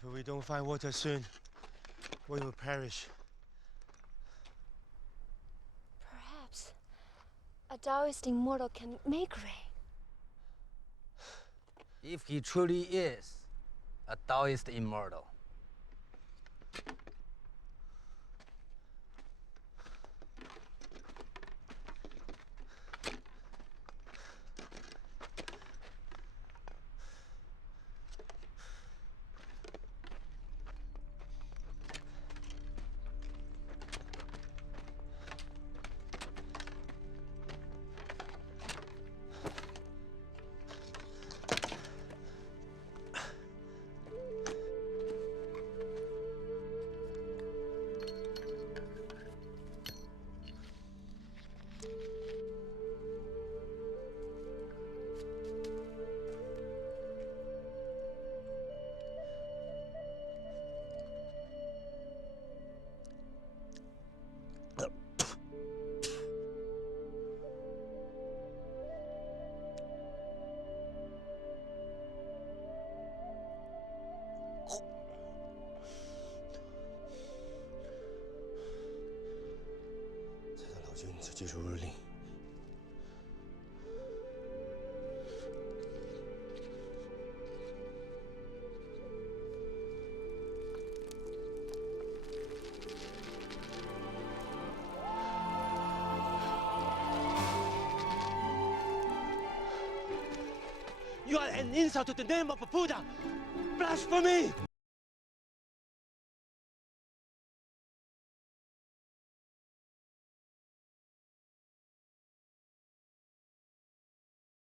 If we don't find water soon, we will perish. Perhaps a Taoist immortal can make rain. If he truly is a Taoist immortal.这技术日令。You are an insult to the name of Buddha! Blasphemy!